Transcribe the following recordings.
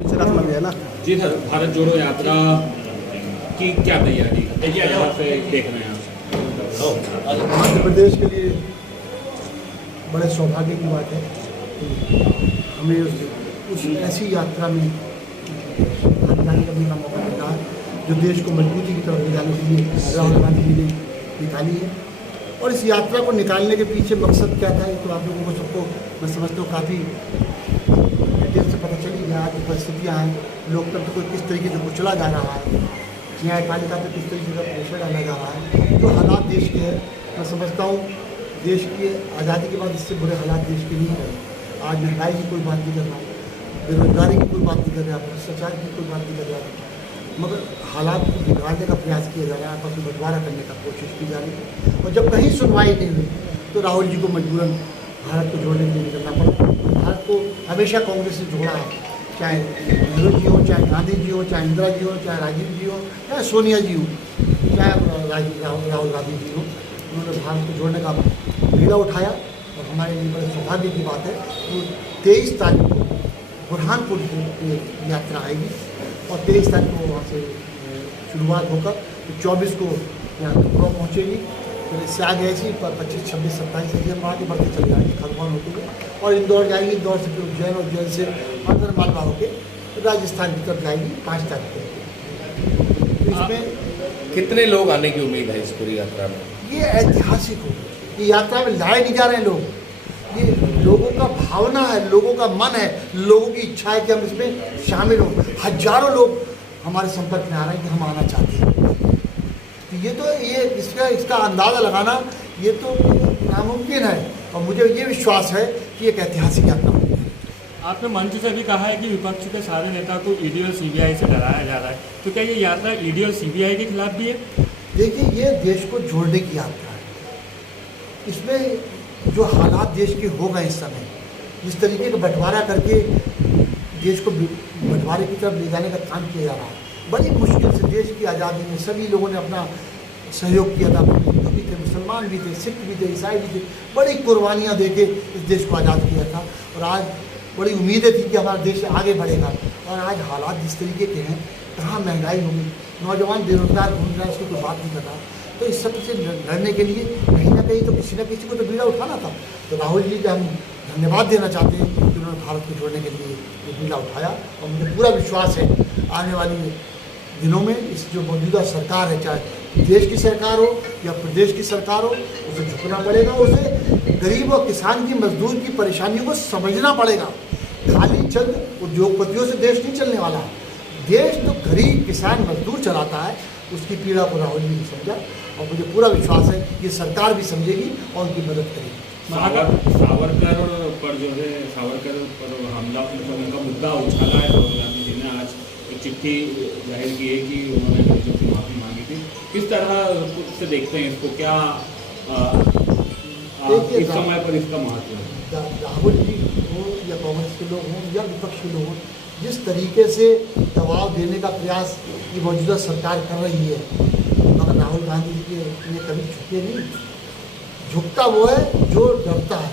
ना जी सर, भारत जोड़ो यात्रा की क्या तैयारी यहाँ से देख रहे हैं आप? मध्य प्रदेश के लिए बड़े सौभाग्य की बात है कि हमें उस ऐसी यात्रा में भागीदारी करने का मौका मिला है जो देश को मजबूती की तरफ ले जाने के लिए राहुल गांधी जी ने निकाली है। और इस यात्रा को निकालने के पीछे मकसद क्या था, ये तो आप लोगों को सबको मैं समझता हूँ काफ़ी डिटेल से पता चली है। आज परिस्थितियाँ हैं, लोकतंत्र को किस तरीके से कुचला जा रहा है, न्यायपालिका पर किस तरीके का प्रेशर डाला जा रहा है, जो हालात देश के हैं मैं समझता हूँ देश की आज़ादी के बाद इससे बुरे हालात देश के नहीं रहे। आज महंगाई की कोई बात नहीं कर रहा, बेरोजगारी की कोई बात नहीं कर रहा, भ्रष्टाचार की कोई बात नहीं कर रहा, मगर हालात को बिगाड़ने का प्रयास किया जा रहा है, आपस में बंटवारा करने का कोशिश की जा रही है। और जब कहीं सुनवाई नहीं हुई तो राहुल जी को मजबूरन भारत को जोड़ने के लिए निकलना पड़ा। भारत को हमेशा कांग्रेस से जोड़ा है, चाहे नेहरू जी हो, चाहे गांधी जी हो, चाहे इंदिरा जी हो, चाहे राजीव जी हो, चाहे सोनिया जी हो, चाहे राहुल गांधी जी हो, उन्होंने भारत को जोड़ने का बीड़ा उठाया। और हमारे लिए बड़े सौभाग्य की बात है कि 23 तारीख को बुरहानपुर की यात्रा आएगी और 23 तारीख को वहाँ से शुरुआत होकर 24 को यहाँ लखनऊ पहुँचेगी। फिर इससे आगे ऐसी 25, 26, 27 ऐसे आगे बढ़ते चले जाएंगे खरगोन होते हुए और इंदौर जाएगी, इंदौर से फिर उज्जैन और उज्जैन से आगर मालवा होकर राजस्थान की तरफ जाएगी 5 तारीख को। तो इसमें कितने लोग आने की उम्मीद है इस पूरी यात्रा में? ये ऐतिहासिक हो, ये यात्रा में लाए नहीं जा रहे हैं लोग, ये लोगों का भावना है, लोगों का मन है, लोगों की इच्छा है कि हम इसमें शामिल हों। हजारों लोग हमारे संपर्क में आ रहे हैं कि हम आना चाहते हैं। तो ये इसका अंदाज़ा लगाना ये तो नामुमकिन है और मुझे ये विश्वास है कि एक ऐतिहासिक यात्रा होगी। आपने मंच से भी कहा है कि विपक्ष के सारे नेता को ईडी और सीबीआई से डराया जा रहा है, तो क्या ये यात्रा ईडी और सीबीआई के खिलाफ भी है? देखिए, ये देश को जोड़ने की यात्रा है। इसमें जो हालात देश के हो गए इस समय, जिस तरीके का बंटवारा करके देश को बंटवारे की तरफ ले जाने का काम किया जा रहा है, बड़ी मुश्किल से देश की आज़ादी में सभी लोगों ने अपना सहयोग किया था। हिंदू भी थे, मुसलमान भी थे, सिख भी थे, ईसाई भी थे, बड़ी कुर्बानियाँ दे के इस देश को आज़ाद किया था। और आज बड़ी उम्मीदें थी कि हमारा देश आगे बढ़ेगा और आज हालात जिस तरीके के हैं, कहाँ महंगाई होगी, नौजवान बेरोजगार घूम रहा है, उसको कोई बात नहीं कर रहा। तो इस सब से लड़ने के लिए कहीं ना कहीं तो किसी न किसी को तो बीड़ा उठाना था। तो राहुल जी का हम धन्यवाद देना चाहते हैं कि उन्होंने भारत को जोड़ने के लिए ये बीड़ा उठाया। और मुझे पूरा विश्वास है आने वाली दिनों में इस जो मौजूदा सरकार है, चाहे देश की सरकार हो या प्रदेश की सरकार हो, उसे झुकना पड़ेगा, उसे गरीब और किसान की, मजदूर की परेशानियों को समझना पड़ेगा। खाली चंद उद्योगपतियों से देश नहीं चलने वाला है। देश तो गरीब किसान मजदूर चलाता है, उसकी पीड़ा को राहुल जी ने समझा और मुझे पूरा विश्वास है ये सरकार भी समझेगी और उनकी मदद करेगी। सावरकर पर जो है, सावरकर पर हमला उनका मुद्दा उछाला है राहुल गांधी जी ने। आज एक चिट्ठी जाहिर की है कि उन्होंने लोगों से माफ़ी मांगी थी। किस तरह से देखते हैं इसको, क्या इस समय पर इसका महत्व है? राहुल जी हो या कांग्रेस के लोग हों या विपक्ष के लोग हों, जिस तरीके से दबाव देने का प्रयास ये मौजूदा सरकार कर रही है, मगर राहुल गांधी जी के लिए कभी झुके नहीं। झुकता वो है जो डरता है।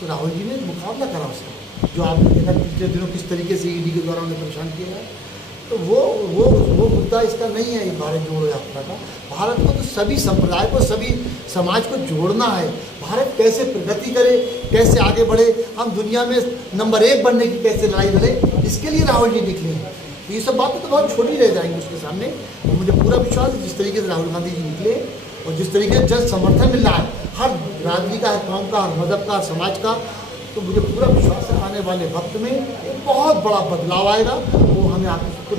तो राहुल जी ने मुकाबला करा उसका, जो आपने देखा पिछले दिनों किस तरीके से ईडी के द्वारा उन्हें परेशान किया है। तो वो मुद्दा इसका नहीं है, ये भारत जोड़ो यात्रा का। भारत को तो सभी संप्रदाय को, सभी समाज को जोड़ना है। भारत कैसे प्रगति करे, कैसे आगे बढ़े, हम दुनिया में नंबर 1 बनने की कैसे लड़ाई लड़े, इसके लिए राहुल जी निकले हैं। ये सब बातें तो बहुत छोटी रह जाएंगी उसके सामने। और मुझे पूरा विश्वास है जिस तरीके से राहुल गांधी जी निकले और जिस तरीके से जन समर्थन मिल रहा है हर राजनीति का, हर कौम का, हर मज़हब का, हर समाज का, तो मुझे पूरा विश्वास है आने वाले वक्त में एक बहुत बड़ा बदलाव आएगा। वो हमें आपको सबको